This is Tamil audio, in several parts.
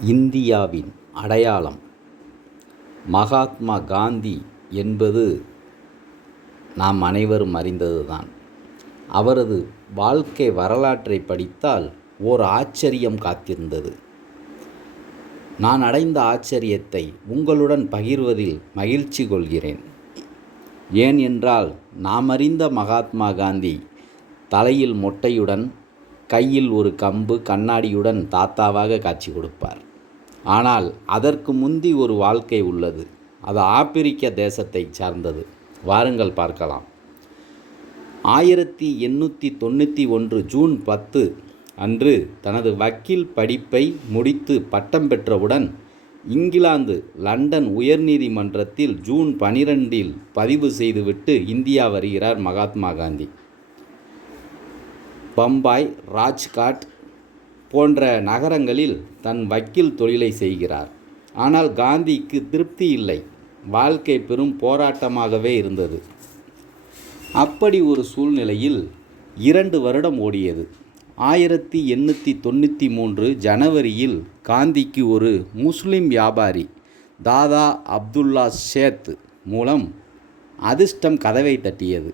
இந்தியாவின் அடையாளம். மகாத்மா காந்தி என்பது நாம் அனைவரும் அறிந்ததுதான். அவரது வாழ்க்கை வரலாற்றை படித்தால் ஓர் ஆச்சரியம் காத்திருந்தது. நான் அடைந்த ஆச்சரியத்தை உங்களுடன் பகிர்வதில் மகிழ்ச்சி கொள்கிறேன். ஏன் என்றால் நாம் அறிந்த மகாத்மா காந்தி தலையில் மொட்டையுடன் கையில் ஒரு கம்பு கண்ணாடியுடன் தாத்தாவாக காட்சி கொடுப்பார். ஆனால் அதற்கு முந்தி ஒரு வாழ்க்கை உள்ளது. அது ஆப்பிரிக்க தேசத்தை சார்ந்தது. வாருங்கள் பார்க்கலாம். ஆயிரத்தி எண்ணூற்றி தொண்ணூற்றி ஒன்று ஜூன் பத்து அன்று தனது வக்கீல் படிப்பை முடித்து பட்டம் பெற்றவுடன் இங்கிலாந்து லண்டன் உயர்நீதிமன்றத்தில் ஜூன் பனிரெண்டில் பதிவு செய்துவிட்டு இந்தியா வருகிறார் மகாத்மா காந்தி. பம்பாய் ராஜ்காட் போன்ற நகரங்களில் தன் வக்கீல் தொழிலை செய்கிறார். ஆனால் காந்திக்கு திருப்தி இல்லை. வாழ்க்கை பெரும் போராட்டமாகவே இருந்தது. அப்படி ஒரு சூழ்நிலையில் இரண்டு வருடம் ஓடியது. ஆயிரத்தி எண்ணூற்றி தொண்ணூற்றி மூன்று ஜனவரியில் காந்திக்கு ஒரு முஸ்லிம் வியாபாரி தாதா அப்துல்லா ஷேத் மூலம் அதிர்ஷ்டம் கதவை தட்டியது.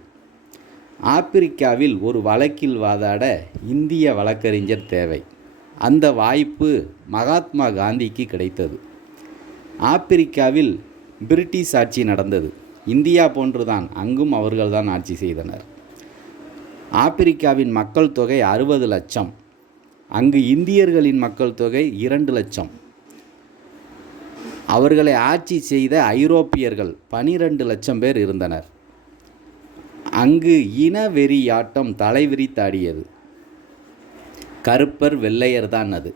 ஆப்பிரிக்காவில் ஒரு வழக்கில் வாதாட இந்திய வழக்கறிஞர் தேவை. அந்த வாய்ப்பு மகாத்மா காந்திக்கு கிடைத்தது. ஆப்பிரிக்காவில் பிரிட்டிஷ் ஆட்சி நடந்தது. இந்தியா போன்றுதான் அங்கும் அவர்கள்தான் ஆட்சி செய்தனர். ஆப்பிரிக்காவின் மக்கள் தொகை அறுபது லட்சம். அங்கு இந்தியர்களின் மக்கள் தொகை இரண்டு லட்சம். அவர்களை ஆட்சி செய்த ஐரோப்பியர்கள் பனிரெண்டு லட்சம் பேர் இருந்தனர். அங்கு இனவெறியாட்டம் தலைவிரித்தாடியது. கருப்பர் வெள்ளையர் தான் அது.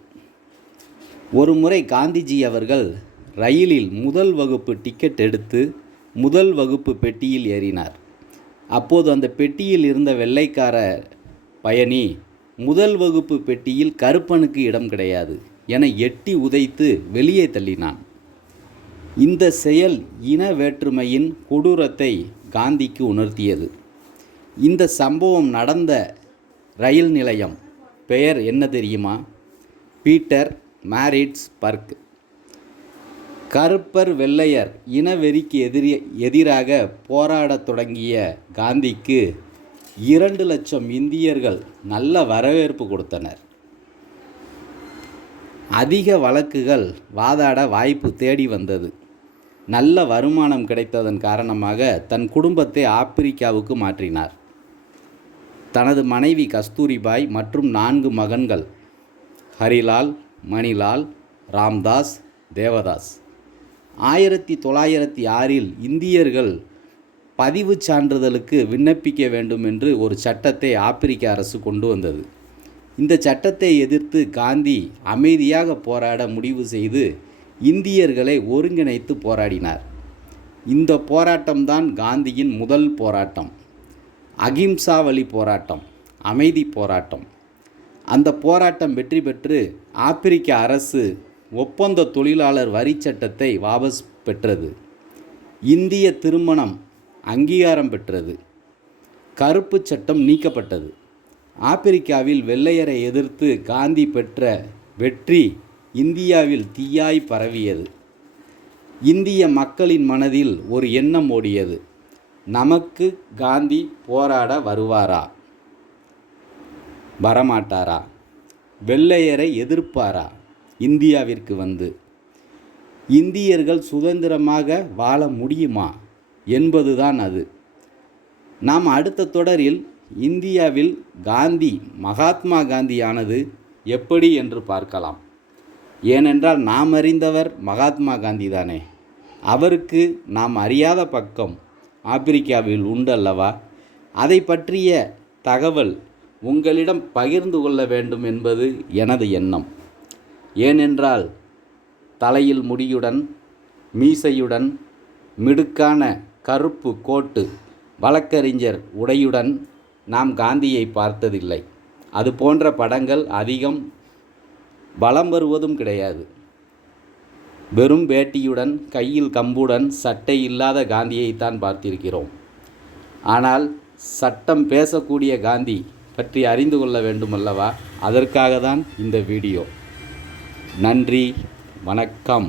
ஒரு முறை காந்திஜி அவர்கள் ரயிலில் முதல் வகுப்பு டிக்கெட் எடுத்து முதல் வகுப்பு பெட்டியில் ஏறினார். அப்போது அந்த பெட்டியில் இருந்த வெள்ளைக்கார பயணி முதல் வகுப்பு பெட்டியில் கருப்பனுக்கு இடம் கிடையாது என எட்டி உதைத்து வெளியே தள்ளினான். இந்த செயல் இன வேற்றுமையின் கொடூரத்தை காந்திக்கு உணர்த்தியது. இந்த சம்பவம் நடந்த ரயில் நிலையம் பெயர் என்ன தெரியுமா? Peter மேரிட்ஸ் work. கருப்பர் வெள்ளையர் இனவெறிக்கு எதிரி எதிராக போராடத் தொடங்கிய காந்திக்கு இரண்டு லட்சம் இந்தியர்கள் நல்ல வரவேற்பு கொடுத்தனர். அதிக வழக்குகள் வாதாட வாய்ப்பு தேடி வந்தது. நல்ல வருமானம் கிடைத்ததன் காரணமாக தன் குடும்பத்தை ஆப்பிரிக்காவுக்கு மாற்றினார். தனது மனைவி கஸ்தூரிபாய் மற்றும் நான்கு மகன்கள் ஹரிலால் மணிலால் ராம்தாஸ் தேவதாஸ். ஆயிரத்தி தொள்ளாயிரத்தி ஆறில் இந்தியர்கள் பதிவுச் சான்றிதழுக்கு விண்ணப்பிக்க வேண்டும் என்று ஒரு சட்டத்தை ஆப்பிரிக்க அரசு கொண்டு வந்தது. இந்த சட்டத்தை எதிர்த்து காந்தி அமைதியாக போராட முடிவு செய்து இந்தியர்களை ஒருங்கிணைத்து போராடினார். இந்த போராட்டம்தான் காந்தியின் முதல் போராட்டம். அகிம்சா வழி போராட்டம் அமைதி போராட்டம். அந்த போராட்டம் வெற்றி பெற்று ஆப்பிரிக்க அரசு ஒப்பந்த தொழிலாளர் வரி சட்டத்தை வாபஸ் பெற்றது. இந்திய திருமணம் அங்கீகாரம் பெற்றது. கருப்பு சட்டம் நீக்கப்பட்டது. ஆப்பிரிக்காவில் வெள்ளையரை எதிர்த்து காந்தி பெற்ற வெற்றி இந்தியாவில் தீயாய் பரவியது. இந்திய மக்களின் மனதில் ஒரு எண்ணம் ஓடியது. நமக்கு காந்தி போராட வருவாரா? வரமாட்டாரா? வெள்ளையரை எதிர்ப்பாரா? இந்தியாவிற்கு வந்து இந்தியர்கள் சுதந்திரமாக வாழ முடியுமா? என்பதுதான் அது. நாம் அடுத்த தொடரில் இந்தியாவில் காந்தி மகாத்மா காந்தியானது எப்படி என்று பார்க்கலாம். ஏனென்றால் நாம் அறிந்தவர் மகாத்மா காந்தி தானே அவருக்கு நாம் அறியாத பக்கம் ஆப்பிரிக்காவில் உண்டல்லவா? அதை பற்றிய தகவல் உங்களிடம் பகிர்ந்து கொள்ள வேண்டும் என்பது எனது எண்ணம். ஏனென்றால் தலையில் முடியுடன் மீசையுடன் மிடுக்கான கருப்பு கோட்டு வழக்கறிஞர் உடையுடன் நாம் காந்தியை பார்த்ததில்லை. அது போன்ற படங்கள் அதிகம் பலம் வருவதும் கிடையாது. வெறும் வேட்டியுடன் கையில் கம்புடன் சட்டை இல்லாத காந்தியைத்தான் பார்த்திருக்கிறோம். ஆனால் சட்டம் பேசக்கூடிய காந்தி பற்றி அறிந்து கொள்ள வேண்டுமல்லவா? அதற்காக தான் இந்த வீடியோ. நன்றி வணக்கம்.